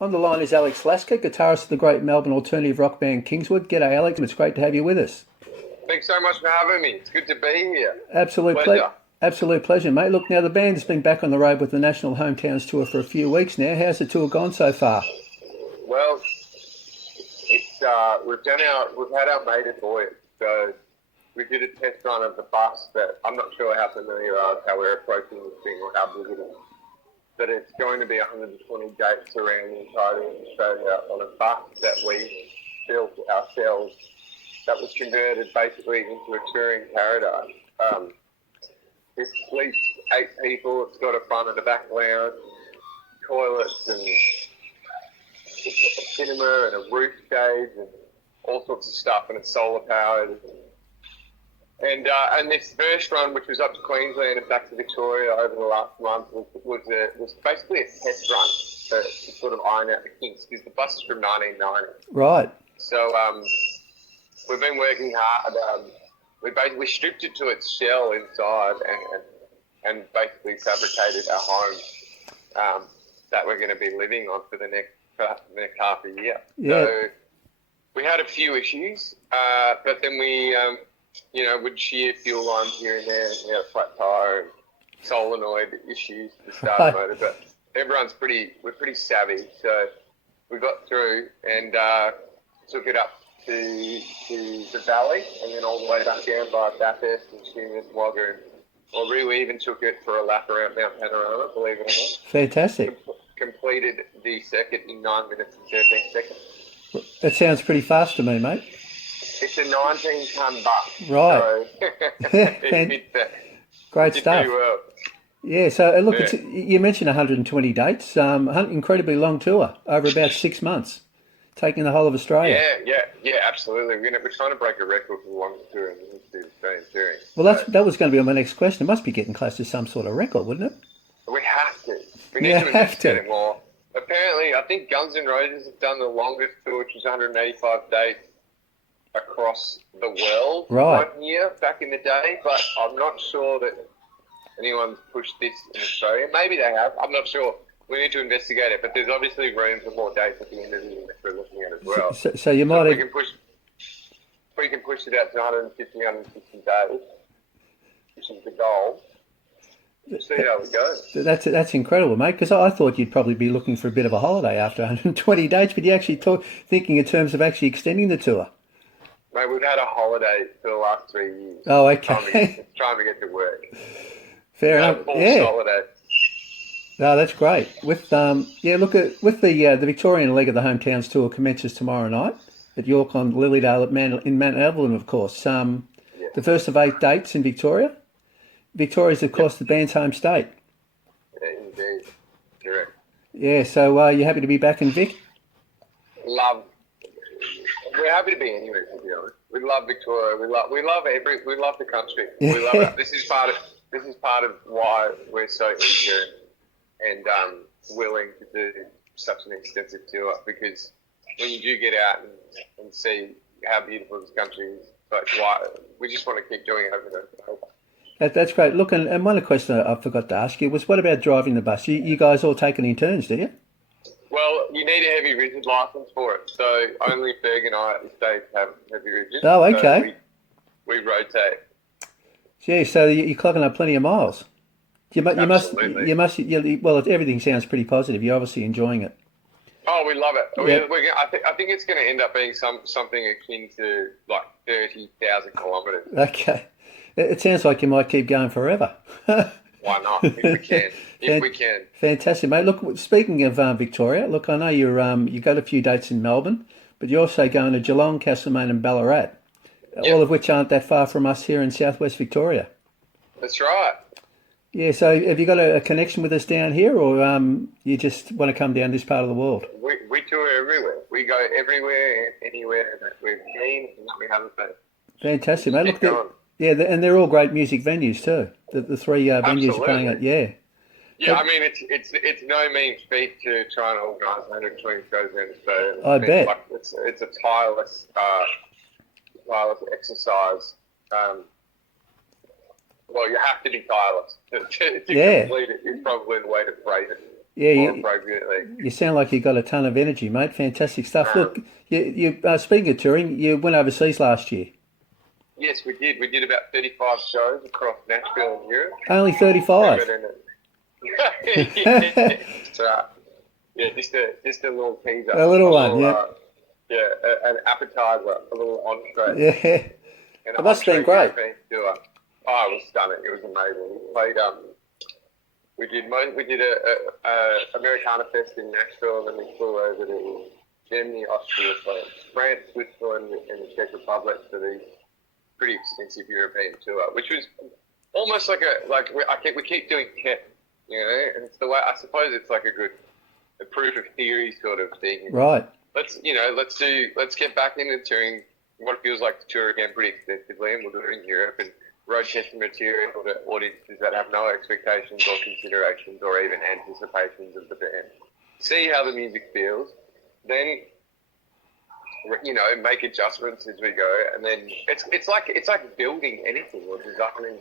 On the line is Alex Lasker, guitarist of the great Melbourne alternative rock band Kingswood. G'day, Alex. It's great to have you with us. Thanks so much for having me. It's good to be here. Absolute Pleasure. absolute pleasure, mate. Look, now the band's been back on the road with the National Hometowns Tour for a few weeks now. How's the tour gone so far? Well, it's we've had our maiden voyage. So we did a test run of the bus that I'm not sure how familiar you are with how we're approaching this thing or how big it is. But it's going to be 120 dates around the entirety of Australia on a bus that we built ourselves that was converted basically into a touring paradise. It sleeps 8 people. It's got a front and a back lounge, toilets and a cinema and a roof stage and all sorts of stuff, and it's solar powered. And this first run, which was up to Queensland and back to Victoria over the last month, was basically a test run to sort of iron out the kinks because the bus is from 1990. Right. So we've been working hard. We stripped it to its shell inside and basically fabricated a home that we're going to be living on for the next half a year. Yeah. So we had a few issues, but then we would shear fuel lines here and there, a flat tire and solenoid issues to start the motor. But we're pretty savvy, so we got through and took it up to the valley and then all the way back down by Bathurst and Sheerness, Wagga, and we even took it for a lap around Mount Panorama, believe it or not. Fantastic. Completed the circuit in 9 minutes and 13 seconds. That sounds pretty fast to me, mate. It's a 19-ton bus. Right. So it Great did stuff. pretty well. Yeah, so look, Yeah. you mentioned 120 dates, incredibly long tour, over about 6 months, taking the whole of Australia. Yeah, absolutely. We're trying to break a record for the longest tour in the history of Australian touring. Well, that was going to be my next question. It must be getting close to some sort of record, wouldn't it? We have to. We need You to have investigate to. it more. Apparently, I think Guns N' Roses have done the longest tour, which was 185 dates across the world Right. 1 year back in the day, but I'm not sure that anyone's pushed this in Australia. Maybe they have. I'm not sure. We need to investigate it, but there's obviously room for more dates at the end of the year that we're looking at as well. So you So might if have, we can push it out to 150, 160 days, which is the goal. We'll see how it goes. that's incredible, mate, because I thought you'd probably be looking for a bit of a holiday after 120 dates, but you actually thinking in terms of actually extending the tour. Mate, we've had a holiday for the last 3 years. Oh, Trying okay. to get to work. Fair A enough. full Yeah. holiday. No, that's great. With with the Victorian leg of the Hometowns tour commences tomorrow night at York on Lilydale in Mount Evelyn, of course. Yeah. The first of 8 dates in Victoria. Victoria is, of course, the band's home state. Yeah, indeed. Correct. Yeah, so you're happy to be back in Vic? We're happy to be anywhere, to be honest. We love Victoria. We love the country. We love it. This is part of why we're so eager and willing to do such an extensive tour, because when you do get out and see how beautiful this country is, like why we just want to keep doing it over and over. That's great. Look, and one question I forgot to ask you was, what about driving the bus? You guys all take it in turns, did you? Well, you need a heavy rigid license for it, so only Ferg and I at this stage have heavy rigid. Oh, So okay. we rotate. Yeah, so you're clogging up plenty of miles. Absolutely. Well, everything sounds pretty positive. You're obviously enjoying it. Oh, we love it. Yeah. I think it's going to end up being something akin to like 30,000 kilometres. Okay. It sounds like you might keep going forever. Why not? If we can. If we can. Fantastic, mate. Look, speaking of Victoria, look, I know you got a few dates in Melbourne, but you're also going to Geelong, Castlemaine, and Ballarat, all of which aren't that far from us here in southwest Victoria. That's right. Yeah, so have you got a connection with us down here, or you just want to come down this part of the world? We tour everywhere. We go everywhere and anywhere that we've been and that we haven't been. Fantastic, mate. Keep Look, going. and they're all great music venues too. The three venues you're playing at, Absolutely. yeah. Yeah, I mean, it's no mean feat to try and organise 120 shows around Australia. I bet. Like, it's a tireless exercise. Well, you have to be tireless to Yeah. complete it. Is probably the way to phrase it. Yeah, more you, appropriately. you sound like you got a ton of energy, mate. Fantastic stuff. Um, Look, you speaking of touring, you went overseas last year. yes, we did. We did about 35 shows across Nashville and Europe. Only But 35. in yeah, yeah, just a little teaser, A little one, yeah. yeah, an appetizer, a little entree, Yeah. an It must have been entree great. European tour. Oh, it was stunning. It was amazing. We played we did a Americana Fest in Nashville, and then we flew over to Germany, Austria, France, Switzerland, and the Czech Republic for the pretty extensive European tour, which was almost like we keep doing tech, you know, and it's the way I suppose it's like a proof of theory sort of thing. Right. Let's get back into touring what it feels like to tour again pretty extensively, and we'll do it in Europe and road testing material to audiences that have no expectations or considerations or even anticipations of the band. See how the music feels, then make adjustments as we go, and then it's like building anything or designing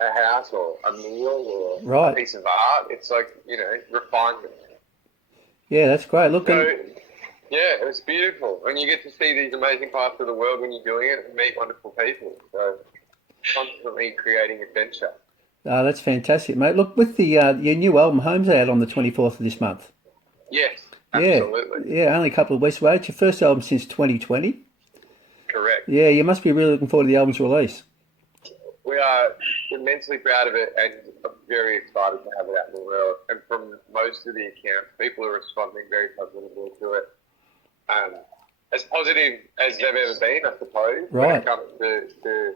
a house or a meal or Right. a piece of art. It's like refinement. Yeah, that's great. Look, So yeah, it was beautiful, and you get to see these amazing parts of the world when you're doing it and meet wonderful people. So constantly creating adventure. that's fantastic, mate. Look, with the your new album, Home's out on the 24th of this month. Yes, Yeah, absolutely, yeah, only a couple of weeks away. It's your first album since 2020. correct. Yeah, you must be really looking forward to the album's release. We are immensely proud of it and very excited to have it out in the world. And from most of the accounts, people are responding very positively to it. As positive as they've ever been, I suppose, when Right. it comes to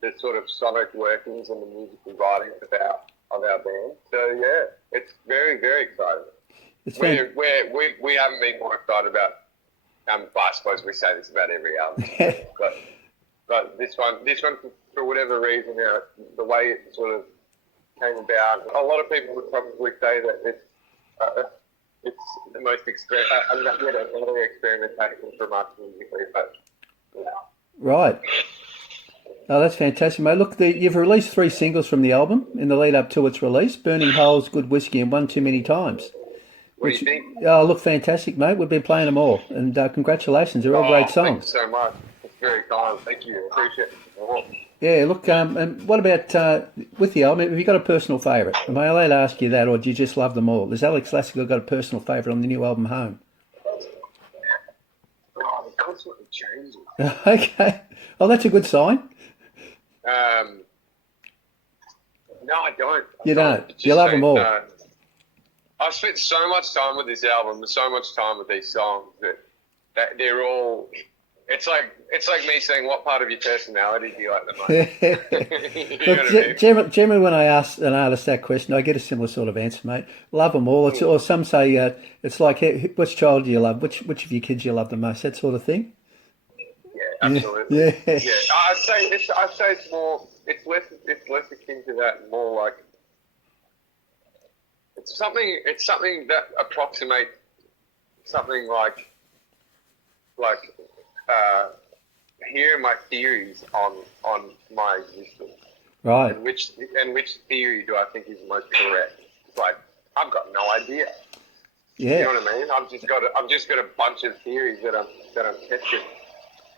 the sort of sonic workings and the musical writings of our band. So yeah, it's very, very exciting. It's We haven't been more excited about. But I suppose we say this about every album, but this one for whatever reason, the way it sort of came about, a lot of people would probably say that it's the most another experimentation from us musically, but Right. Oh, that's fantastic, mate. Look, you've released 3 singles from the album in the lead up to its release: "Burning Holes," "Good Whiskey," and "One Too Many Times." what do you think? Oh, look, fantastic, mate. We've been playing them all, and congratulations. They're all great Thank you songs. so much. It's very kind. Thank you. Appreciate it. Yeah, look, and what about with the album? Have you got a personal favourite? Am I allowed to ask you that, or do you just love them all? Has Alex Lasker got a personal favourite on the new album, Home? Oh, it constantly changes. Okay. Oh, that's a good sign. No, I don't. You don't. Just You love them all. I've spent so much time with this album and so much time with these songs that they're all. It's like me saying, what part of your personality do you like the most? You know what I mean? Generally, when I ask an artist that question, I get a similar sort of answer, mate. Love them all. Or some say it's like, hey, which child do you love? Which of your kids you love the most? That sort of thing. Yeah, absolutely. Yeah. I'd say it's more. It's less akin to that. More like it's something that approximates something like hearing my theories on my existence. Right. And which theory do I think is most correct? It's like I've got no idea. Yeah. You know what I mean? I've just got a bunch of theories that I'm testing,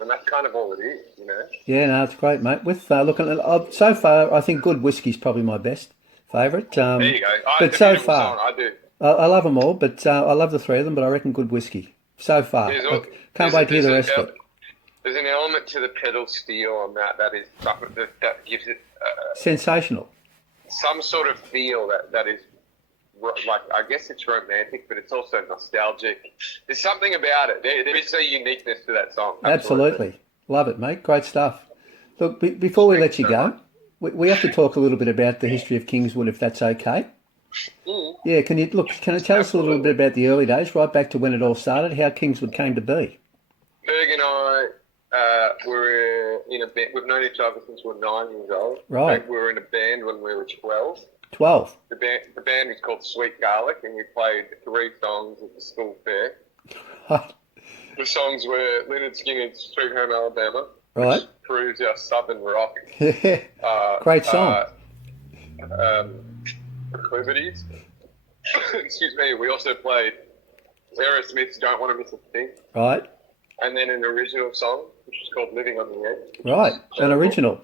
and that's kind of all it is, you know. Yeah, no, it's great, mate. With looking so far, I think Good Whiskey's probably my best favourite. There you go. But so far, I do. I love them all, but I love the 3 of them. But I reckon Good Whiskey so far. Can't wait to hear the rest of it. There's an element to the pedal steel on that is something that gives it Sensational. some sort of feel that is like, I guess it's romantic, but it's also nostalgic. There's something about it. There is a uniqueness to that song. Absolutely. Love it, mate. Great stuff. Look, before we let you go, we have to talk a little bit about the history of Kingswood, if that's okay. Mm. Yeah, can you tell us a little bit about the early days, right back to when it all started, how Kingswood came to be? Berg and I were in a band. We've known each other since we were 9 years old. Right. We were in a band when we were 12. 12. The band is called Sweet Garlic, and we played 3 songs at the school fair. The songs were Lynyrd Skynyrd's Sweet Home Alabama, Right. which proves our southern rock. Great song. Proclivities, excuse me, we also played Aerosmith's "Don't Want to Miss a Thing," Right, and then an original song which is called "Living on the Edge." right. An original.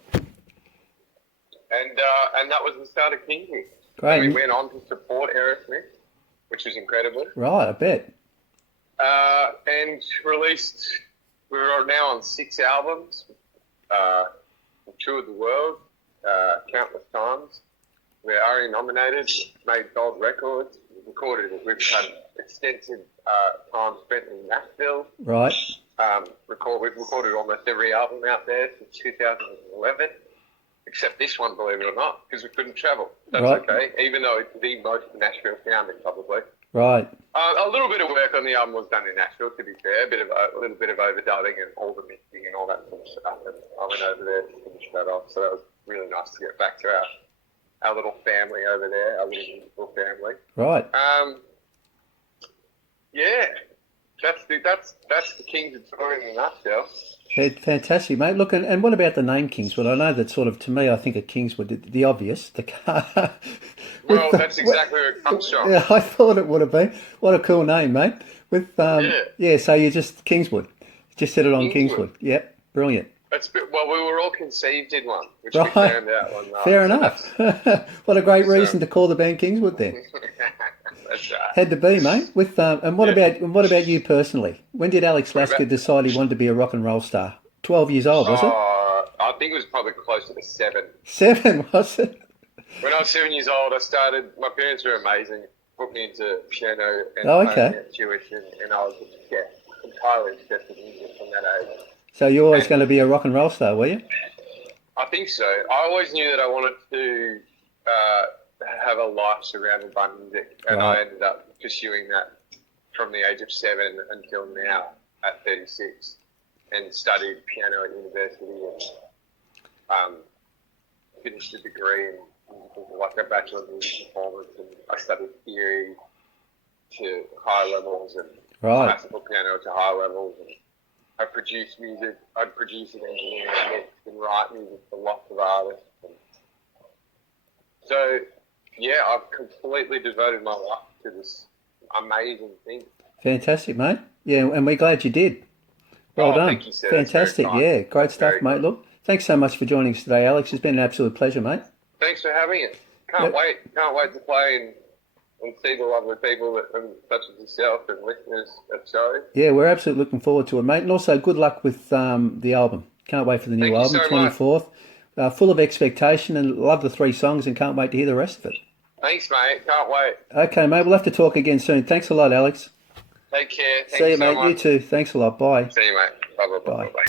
And that was the start of Kingswood. Great. And we went on to support Aerosmith, which was incredible. Right, I bet. And released. We're now on 6 albums. We've toured the world countless times. We're ARIA nominated. Made gold records. We've had extensive time spent in Nashville. Right. We've recorded almost every album out there since 2011, except this one, believe it or not, because we couldn't travel. That's Right. okay, even though it's the most Nashville sounding, probably. Right. A little bit of work on the album was done in Nashville, to be fair. A little bit of overdubbing and all the mixing and all that sort of stuff. And I went over there to finish that off, so that was really nice to get back to our little family over there, our little musical family. Right. Yeah, that's the Kings of Tour in a nutshell. Fantastic, mate. Look, and what about the name Kingswood? I know that sort of, to me, I think of Kingswood, the obvious, the car. Well, that's exactly where it comes from. Yeah, I thought it would have been. What a cool name, mate. With Yeah. so you just Kingswood. Just set it on Kingswood. Kingswood. Yep, brilliant. Well, we were all conceived in one, which Right. we found out one night. Fair so enough. What a great So- reason to call the band Kingswood then. That's right. Had to be, mate. With and what Yeah. about you personally? When did Alex Lasker decide he wanted to be a rock and roll star? 12 years old, was it? I think it was probably closer to 7. 7, was it? When I was 7 years old, I started. My parents were amazing. Put me into piano and Oh, okay. and tuition, and I was entirely obsessed with music from that age. So you're always going to be a rock and roll star, were you? I think so. I always knew that I wanted to have a life surrounded by music, and Right. I ended up pursuing that from the age of 7 until now at 36, and studied piano at university and finished a degree in like a Bachelor of Music Performance, and I studied theory to high levels and Right. classical piano to high levels, and I produce music. I'd produce and engineer and mix and write music for lots of artists. And so, yeah, I've completely devoted my life to this amazing thing. Fantastic, mate. Yeah, and we're glad you did. Well Oh, done. thank you, sir. That's Fantastic. very kind. Yeah, great stuff, Very mate. kind. Look, thanks so much for joining us today, Alex. It's been an absolute pleasure, mate. Thanks for having it. Can't Yep. wait. Can't wait to play and see the lovely people such as yourself and listeners at shows. Yeah, we're absolutely looking forward to it, mate. And also, good luck with the album. Can't wait for the new Thank you album, so 24th. Full of expectation and love the 3 songs and can't wait to hear the rest of it. Thanks, mate. Can't wait. Okay, mate. We'll have to talk again soon. Thanks a lot, Alex. Take care. Thank See you, so mate. much. You too. Thanks a lot. Bye. See you, mate. Bye, bye, bye, Bye. bye.